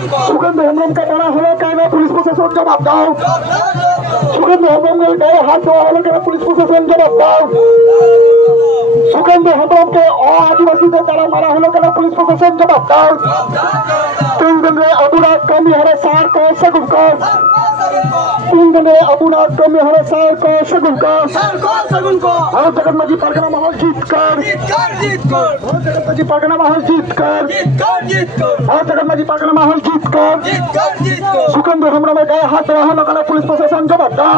सुगंध हेम्ब्रम का बड़ा हलो कहना पुलिस प्रशासन जवाब दाओ। सुगंध हेम्ब्रम के गए हाथ धोआ हलो कहना पुलिस प्रशासन जवाब दाओ। सुगंध हेम्ब्रम के आदिवासी से तारा मारा हलो कहना पुलिस प्रशासन जवाब दाओ। तुंगने अबुरा कमी हरे सार को सगुन को तुंगने अबुरा कमी हरे सार को सगुन को और जगत मजी परगना माहौल जीत कर और जगत मजी परगना माहौल जीत कर और जगत मजी परगना माहौल जीत कर सुगंध हेम्ब्रम में गए हाथ धोआ हलो कहना पुलिस प्रशासन जवाब दाओ।